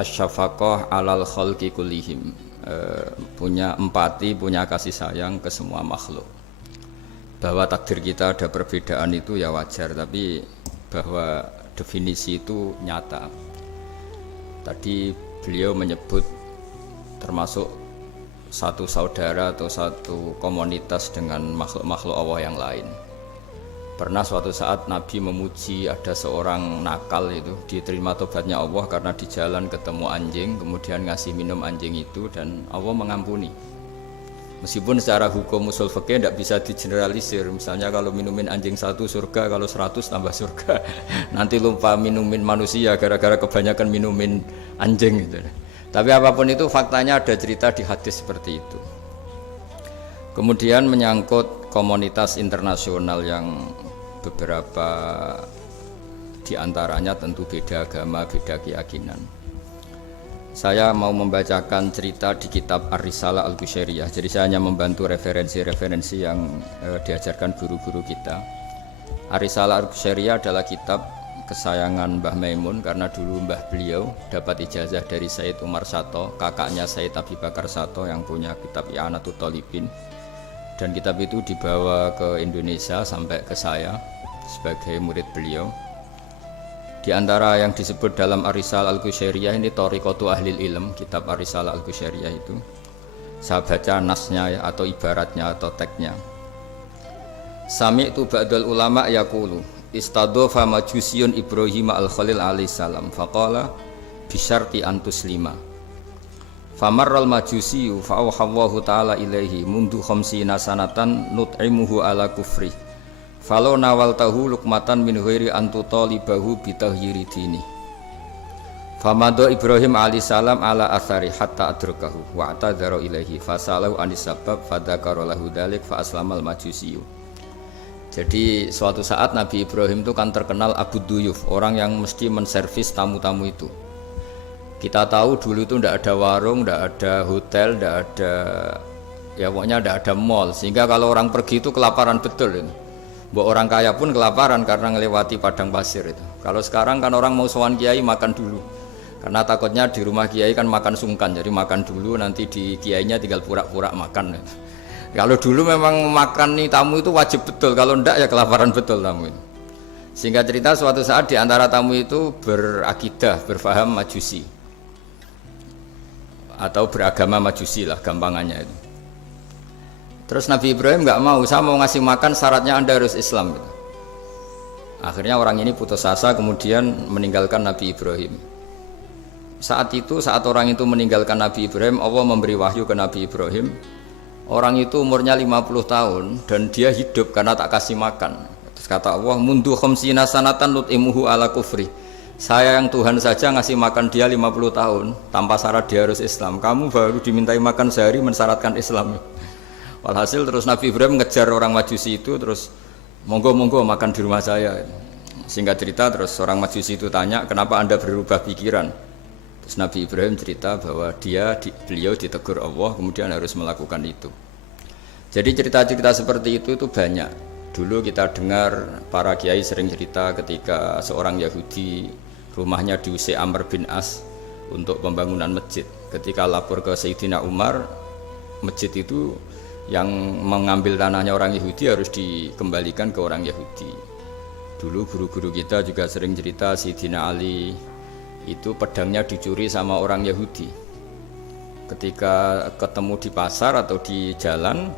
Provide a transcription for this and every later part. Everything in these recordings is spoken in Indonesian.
asyafaqah alal khalqi kullihim, punya empati, punya kasih sayang ke semua makhluk. Bahwa takdir kita ada perbedaan itu ya wajar, tapi bahwa definisi itu nyata. Tadi beliau menyebut termasuk satu saudara atau satu komunitas dengan makhluk-makhluk Allah yang lain. Pernah suatu saat Nabi memuji ada seorang nakal itu, diterima tobatnya Allah karena di jalan ketemu anjing, kemudian ngasih minum anjing itu dan Allah mengampuni. Meskipun secara hukum usul fikih tidak bisa digeneralisir, misalnya kalau minumin anjing 1 surga, kalau 100 tambah surga. Nanti lupa minumin manusia gara-gara kebanyakan minumin anjing gitu. Tapi apapun itu faktanya ada cerita di hadis seperti itu. Kemudian menyangkut komunitas internasional yang beberapa diantaranya tentu beda agama, beda keyakinan. Saya mau membacakan cerita di kitab Ar-Risalah Al-Qushairiyah. Jadi saya hanya membantu referensi-referensi yang diajarkan guru-guru kita. Ar-Risalah Al-Qushairiyah adalah kitab kesayangan Mbah Maimun karena dulu mbah beliau dapat ijazah dari Said Umar Sato, kakaknya Said Abi Bakar Sato yang punya kitab I'anatul Thalibin. Dan kitab itu dibawa ke Indonesia sampai ke saya sebagai murid beliau. Di antara yang disebut dalam Ar-Risalah Al-Qushairiyah ini Thariqatu Ahlil Ilm, kitab Ar-Risalah Al-Qushairiyah itu. Saya baca nasnya ya, atau ibaratnya atau teksnya. Sami'tu ba'dal ulama yaqulu istadhafa majusiyun Ibrahim al-Khalil alaihi salam faqala bisyarti antuslima. Famarral majusiyu fa'awhallahu ta'ala ilaihi mundu khamsina sanatan nut'imuhu ala kufri falau nawaltahu lukmatan min ghairi antutalibahu bitahyiri dini. Famado Ibrahim alaihi salam ala athari hatta adrakahu wa'tadhara ilaihi fasalahu anis sabab fadhakara lahu dzalik fa aslamal majusiyu. Jadi suatu saat Nabi Ibrahim itu kan terkenal Abu Duyuf, orang yang mesti menservis tamu-tamu itu. Kita tahu dulu itu tidak ada warung, tidak ada hotel, tidak ada, ya pokoknya tidak ada mall. Sehingga kalau orang pergi itu kelaparan betul itu. Mbok orang kaya pun kelaparan karena melewati padang pasir itu. Kalau sekarang kan orang mau sowan kiai makan dulu. Karena takutnya di rumah kiai kan makan sungkan, jadi makan dulu nanti di kiainya tinggal pura-pura makan. Kalau dulu memang makan nih tamu itu wajib betul, kalau tidak ya kelaparan betul tamu itu. Sehingga cerita suatu saat di antara tamu itu berakidah, berfaham majusi. Atau beragama majusi lah gampangannya itu. Terus Nabi Ibrahim nggak mau, saya mau ngasih makan syaratnya Anda harus Islam gitu. Akhirnya orang ini putus asa kemudian meninggalkan Nabi Ibrahim. Saat orang itu meninggalkan Nabi Ibrahim, Allah memberi wahyu ke Nabi Ibrahim. Orang itu umurnya 50 tahun dan dia hidup karena tak kasih makan. Terus kata Allah, mundu khamsina sanatan nut'imuhu ala kufri. Saya yang Tuhan saja ngasih makan dia 50 tahun tanpa syarat dia harus Islam. Kamu baru dimintai makan sehari mensyaratkan Islam. Walhasil terus Nabi Ibrahim ngejar orang Majusi itu, terus monggo makan di rumah saya. Singkat cerita terus orang Majusi itu tanya, kenapa Anda berubah pikiran? Terus Nabi Ibrahim cerita bahwa beliau ditegur Allah kemudian harus melakukan itu. Jadi cerita-cerita seperti itu banyak. Dulu kita dengar para kiai sering cerita ketika seorang Yahudi rumahnya diusir Amr bin As untuk pembangunan masjid. Ketika lapor ke Sayyidina Umar, masjid itu yang mengambil tanahnya orang Yahudi harus dikembalikan ke orang Yahudi. Dulu guru-guru kita juga sering cerita Sayyidina Ali itu pedangnya dicuri sama orang Yahudi. Ketika ketemu di pasar atau di jalan,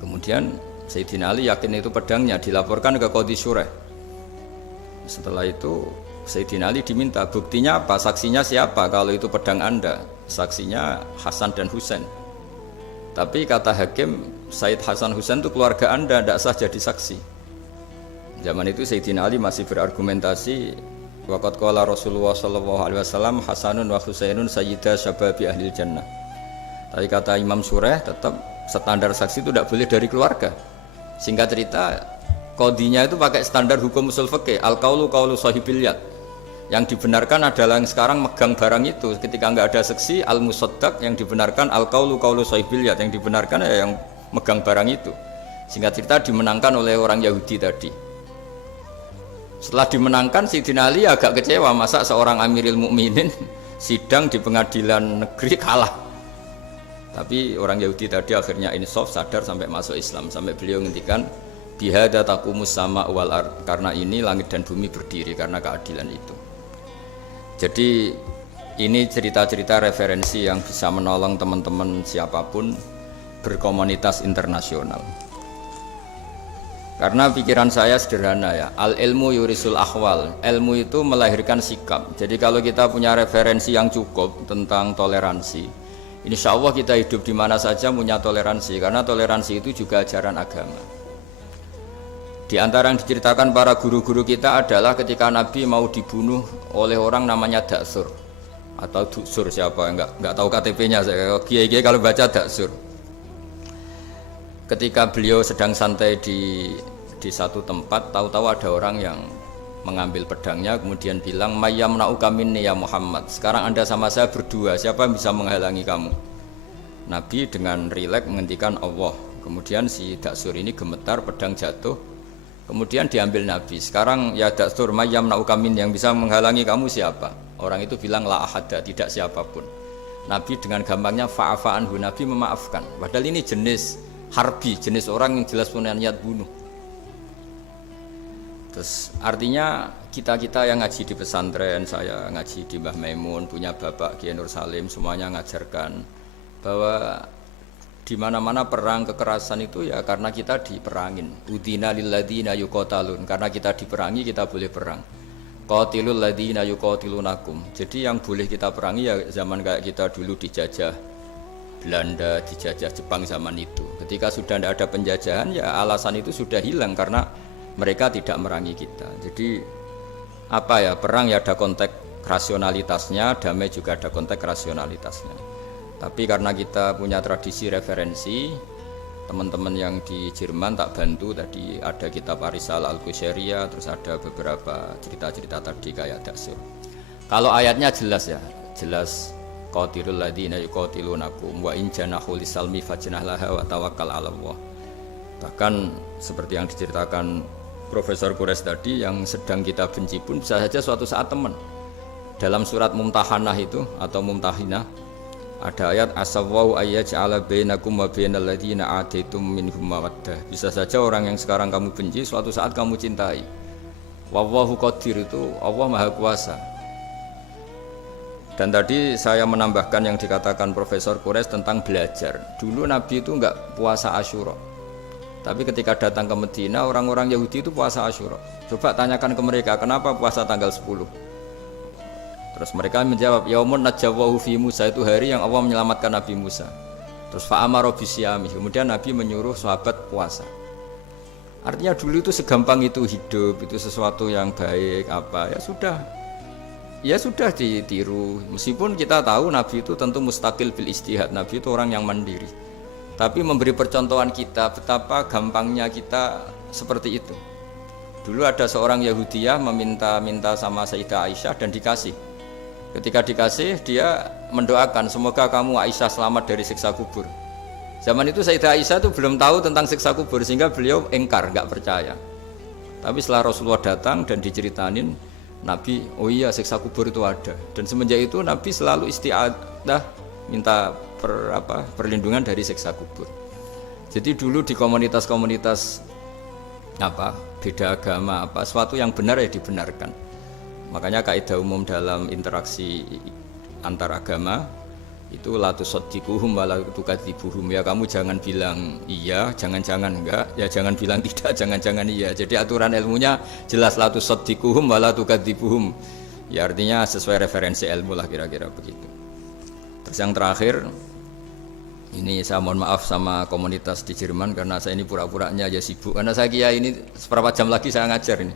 kemudian Sayyidina Ali yakin itu pedangnya, dilaporkan ke Qadhi Syurah. Setelah itu Sayyidina Ali diminta, buktinya apa? Saksinya siapa? Kalau itu pedang Anda, saksinya Hasan dan Husain. Tapi kata hakim, Said Hasan Husain itu keluarga Anda, tidak sah jadi saksi. Zaman itu Sayyidina Ali masih berargumentasi, waqad qala Rasulullah sallallahu alaihi wasallam Hasanun wa Husainun sayyida syababi ahlil jannah. Tapi kata Imam Surah, tetap standar saksi itu tidak boleh dari keluarga. Singkat cerita, qadhinya itu pakai standar hukum usul fikih, al-qaulu qaulu sahibil yad. Yang dibenarkan adalah yang sekarang megang barang itu. Ketika enggak ada saksi, al-musaddaq, yang dibenarkan al-qaulu qaulu sahibil yad, yang dibenarkan ya yang megang barang itu. Singkat cerita dimenangkan oleh orang Yahudi tadi. Setelah dimenangkan, Sayyidina Ali agak kecewa, masa seorang Amirul Mukminin sidang di pengadilan negeri kalah. Tapi orang Yahudi tadi akhirnya insaf, sadar sampai masuk Islam, sampai beliau ngendikan bihada taqumus sama wal ard, karena ini langit dan bumi berdiri karena keadilan itu. Jadi ini cerita-cerita referensi yang bisa menolong teman-teman siapapun berkomunitas internasional. Karena pikiran saya sederhana ya, al ilmu yurisul ahwal, ilmu itu melahirkan sikap. Jadi kalau kita punya referensi yang cukup tentang toleransi, insya Allah kita hidup di mana saja punya toleransi, karena toleransi itu juga ajaran agama. Di antara yang diceritakan para guru-guru kita adalah ketika Nabi mau dibunuh oleh orang namanya Daksur atau Duksur, siapa enggak tahu KTP-nya saya. Kiai-kiai kalau baca Daksur. Ketika beliau sedang santai di satu tempat, tahu-tahu ada orang yang mengambil pedangnya kemudian bilang mayyamna'uka minni ya Muhammad, sekarang Anda sama saya berdua, siapa yang bisa menghalangi kamu? Nabi dengan rileks menghentikan Allah. Kemudian si Daksur ini gemetar, pedang jatuh, kemudian diambil Nabi. Sekarang ya Daksur, mayyamna'uka minni, yang bisa menghalangi kamu siapa? Orang itu bilang la ahada, tidak siapapun. Nabi dengan gampangnya fa'afa anhu, Nabi memaafkan. Padahal ini jenis harbi, jenis orang yang jelas punya niat bunuh. Terus artinya kita yang ngaji di pesantren, saya ngaji di Mbah Maimun, punya Bapak Kiai Nur Salim, semuanya ngajarkan bahwa di mana-mana perang kekerasan itu ya karena kita diperangin. Udina lilladzina yuqatalun, karena kita diperangi kita boleh perang. Qatilul ladzina yuqatilunakum. Jadi yang boleh kita perangi ya zaman kayak kita dulu dijajah Belanda, dijajah Jepang zaman itu. Ketika sudah tidak ada penjajahan ya alasan itu sudah hilang karena mereka tidak merangi kita. Jadi apa ya, perang ya ada konteks rasionalitasnya, damai juga ada konteks rasionalitasnya. Tapi karena kita punya tradisi referensi, teman-teman yang di Jerman tak bantu, tadi ada kitab Arisala Al-Qushairiyah, terus ada beberapa cerita-cerita tadi kayak Daksur. Kalau ayatnya jelas ya, jelas qatilul ladzina yuqatilunakum wa in janahu lisalmi fajnah laha wa tawakkal 'ala Allah. Bahkan seperti yang diceritakan Profesor Quraisy tadi, yang sedang kita benci pun bisa saja suatu saat teman. Dalam surat Mumtahanah itu atau Mumtahinah ada ayat asawwau ayyaj'ala bainakum wa bainal ladzina ataitum minhum mawaddah. Bisa saja orang yang sekarang kamu benci suatu saat kamu cintai. Wallahu qadir, itu Allah Maha Kuasa. Dan tadi saya menambahkan yang dikatakan Profesor Quraisy tentang belajar. Dulu Nabi itu enggak puasa Asyura. Tapi ketika datang ke Medina, orang-orang Yahudi itu puasa Asyura. Coba tanyakan ke mereka, kenapa puasa tanggal 10? Terus mereka menjawab, yaumun najawwahu fi Musa, itu hari yang Allah menyelamatkan Nabi Musa. Terus fa'amara bisyami, kemudian Nabi menyuruh sahabat puasa. Artinya dulu itu segampang itu hidup, itu sesuatu yang baik, apa ya sudah ditiru. Meskipun kita tahu Nabi itu tentu mustaqil bil istihad, Nabi itu orang yang mandiri. Tapi memberi percontohan kita betapa gampangnya kita seperti itu. Dulu ada seorang Yahudiyah meminta sama Sayyidah Aisyah dan dikasih. Ketika dikasih, dia mendoakan semoga kamu Aisyah selamat dari siksa kubur. Zaman itu Sayyidah Aisyah itu belum tahu tentang siksa kubur, sehingga beliau engkar, enggak percaya. Tapi setelah Rasulullah datang dan diceritanin, Nabi, oh iya siksa kubur itu ada. Dan semenjak itu Nabi selalu isti'adah, minta perlindungan dari siksa kubur. Jadi dulu di komunitas-komunitas beda agama, suatu yang benar ya dibenarkan. Makanya kaidah umum dalam interaksi antar agama itu la tusaddiquhum wa la tukadzibuhum, ya kamu jangan bilang iya, jangan-jangan enggak, ya jangan bilang tidak, jangan-jangan iya. Jadi aturan ilmunya jelas la tusaddiquhum wa la tukadzibuhum. Ya artinya sesuai referensi ilmu lah, kira-kira begitu. Terus yang terakhir, ini saya mohon maaf sama komunitas di Jerman karena saya ini pura-puranya aja sibuk. Karena saya kira ini seberapa jam lagi saya ngajar ini.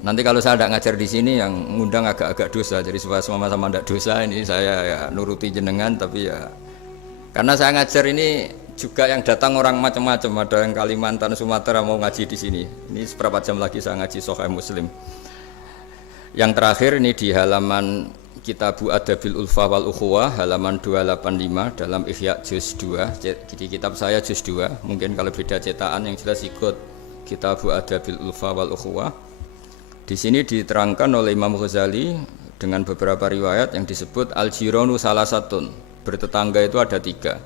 Nanti kalau saya tidak ngajar di sini yang ngundang agak-agak dosa. Jadi supaya sama-sama tidak dosa, ini saya ya nuruti jenengan. Tapi ya karena saya ngajar ini juga yang datang orang macam-macam. Ada yang Kalimantan, Sumatera mau ngaji di sini. Ini seberapa jam lagi saya ngaji Sahih Muslim. Yang terakhir ini di halaman Kitabu Adabil Ulfa wal Ukhuwah halaman 285 dalam Ihya juz 2. Jadi kitab saya juz 2, mungkin kalau beda cetakan yang jelas ikut Kitabu Adabil Ulfa wal Ukhuwah. Di sini diterangkan oleh Imam Ghazali dengan beberapa riwayat yang disebut al-jiranu salasatun, bertetangga itu ada 3.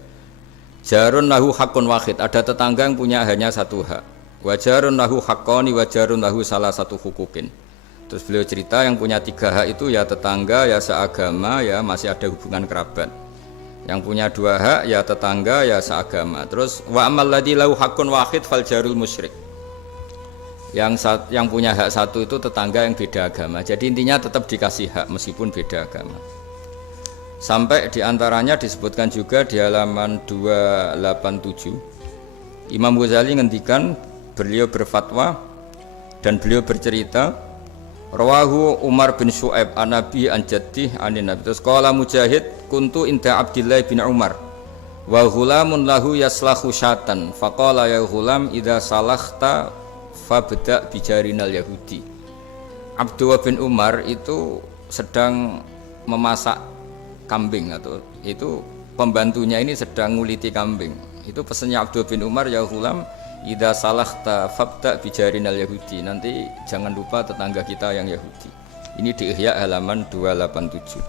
Jarun lahu hakun wahid, ada tetangga yang punya hanya 1 hak. Wajarun lahu haqqani wajarun lahu salah satu hukukin. Terus beliau cerita yang punya 3 hak itu ya tetangga, ya seagama, ya masih ada hubungan kerabat. Yang punya 2 hak ya tetangga, ya seagama. Terus wa amal ladzi lahu haqqun wahid fal jarul musyrik. Yang punya hak 1 itu tetangga yang beda agama. Jadi intinya tetap dikasih hak meskipun beda agama. Sampai diantaranya disebutkan juga di halaman 287 Imam Ghazali ngendikan, beliau berfatwa dan beliau bercerita, rawahu Umar bin Syu'aib an Nabi an Jaddih anin Nabi. Terus qala Mujahid kuntu inda Abdillah bin Umar wa ghulamun lahu yaslahu syatan faqala ya ghulam idza salakhta fabda bijarinal yahudi. Abdullah bin Umar itu sedang memasak kambing, atau itu pembantunya ini sedang nguliti kambing. Itu pesannya Abdullah bin Umar, ya ghulam idza salakhta fabda bijarinal yahudi, nanti jangan lupa tetangga kita yang Yahudi. Ini di Ihya halaman 287.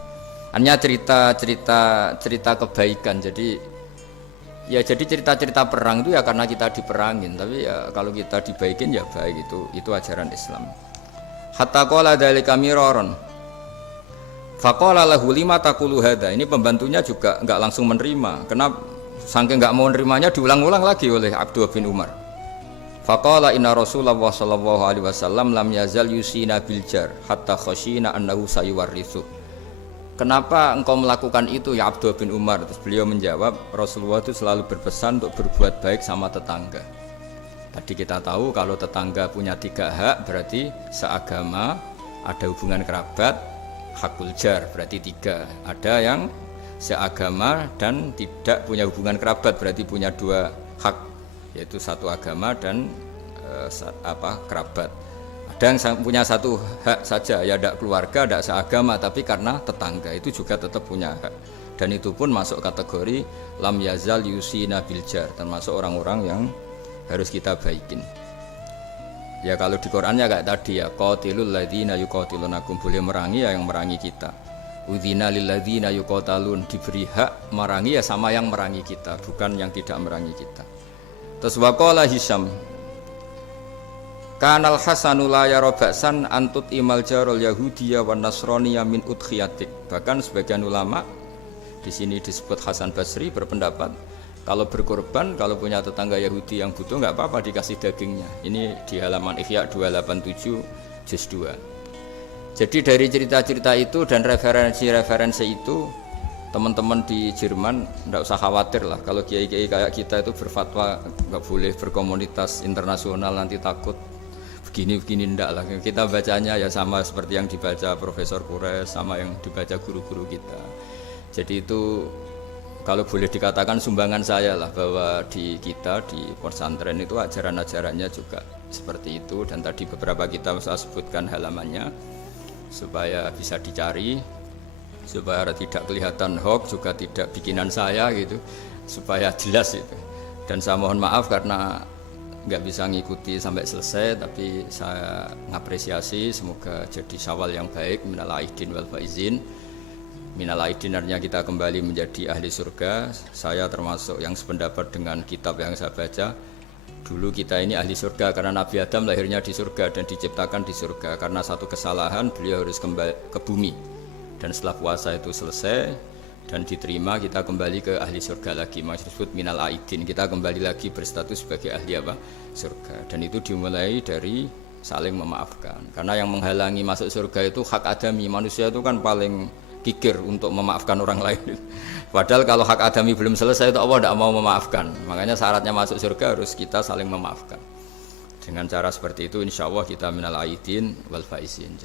Hanya cerita kebaikan. Jadi cerita-cerita perang itu ya karena kita diperangin, tapi ya kalau kita dibaikin ya baik, itu ajaran Islam. Hatta qala dzalika miraron. Faqala lahu lima taqulu hadza. Ini pembantunya juga enggak langsung menerima. Kenapa? Saking enggak mau nerimanya diulang-ulang lagi oleh Abdullah bin Umar. Faqala inna Rasulullah sallallahu alaihi wasallam lam yazal yusina bil jar hatta khashina annahu sayuwarrithu. Kenapa engkau melakukan itu ya Abdullah bin Umar? Terus beliau menjawab, Rasulullah itu selalu berpesan untuk berbuat baik sama tetangga. Tadi kita tahu kalau tetangga punya 3 hak, berarti seagama, ada hubungan kerabat, hakul jar berarti 3. Ada yang seagama dan tidak punya hubungan kerabat, berarti punya 2 hak, yaitu 1 agama dan kerabat. Ada yang punya 1 hak saja, ya tidak keluarga, tidak seagama, tapi karena tetangga, itu juga tetap punya hak. Dan itu pun masuk kategori lam yazal yusina bil jar, termasuk orang-orang yang harus kita baikin. Ya kalau di Qur'annya kayak tadi ya, qatilul ladzina yuqatilunakum, boleh merangi ya yang merangi kita. Udzina lil ladzina yuqatalun, diberi hak merangi ya sama yang merangi kita, bukan yang tidak merangi kita. Terus waqala Hisyam, kanal Hasanu la yara ba'san antut imal jarul yahudiyya wan nasraniyya min udkhiyatik. Bahkan sebagian ulama di sini disebut Hasan Basri berpendapat kalau berkorban, kalau punya tetangga Yahudi yang butuh nggak apa-apa dikasih dagingnya. Ini di halaman Ihya 287 juz 2. Jadi dari cerita-cerita itu dan referensi-referensi itu, teman-teman di Jerman nggak usah khawatir lah kalau kiai-kiai kayak kita itu berfatwa nggak boleh berkomunitas internasional nanti takut begini-begini, ndak lah. Kita bacanya ya sama seperti yang dibaca Profesor Kures, sama yang dibaca guru-guru kita. Jadi itu kalau boleh dikatakan sumbangan saya lah, bahwa di kita di pesantren itu ajaran-ajarannya juga seperti itu. Dan tadi beberapa kita saya sebutkan halamannya supaya bisa dicari, supaya tidak kelihatan hoax, juga tidak bikinan saya gitu, supaya jelas itu. Dan saya mohon maaf karena nggak bisa ngikuti sampai selesai, tapi saya ngapresiasi, semoga jadi syawal yang baik, minal aidin wal faizin. Minal aidin artinya kita kembali menjadi ahli surga. Saya termasuk yang sependapat dengan kitab yang saya baca. Dulu kita ini ahli surga karena Nabi Adam lahirnya di surga dan diciptakan di surga. Karena satu kesalahan beliau harus kembali ke bumi. Dan setelah puasa itu selesai dan diterima, kita kembali ke ahli surga lagi. Maksud minal aidin, kita kembali lagi berstatus sebagai ahli surga. Dan itu dimulai dari saling memaafkan. Karena yang menghalangi masuk surga itu hak adami. Manusia itu kan paling kikir untuk memaafkan orang lain. Padahal kalau hak adami belum selesai itu Allah tidak mau memaafkan. Makanya syaratnya masuk surga harus kita saling memaafkan. Dengan cara seperti itu insya Allah kita minal aidin wal faizin.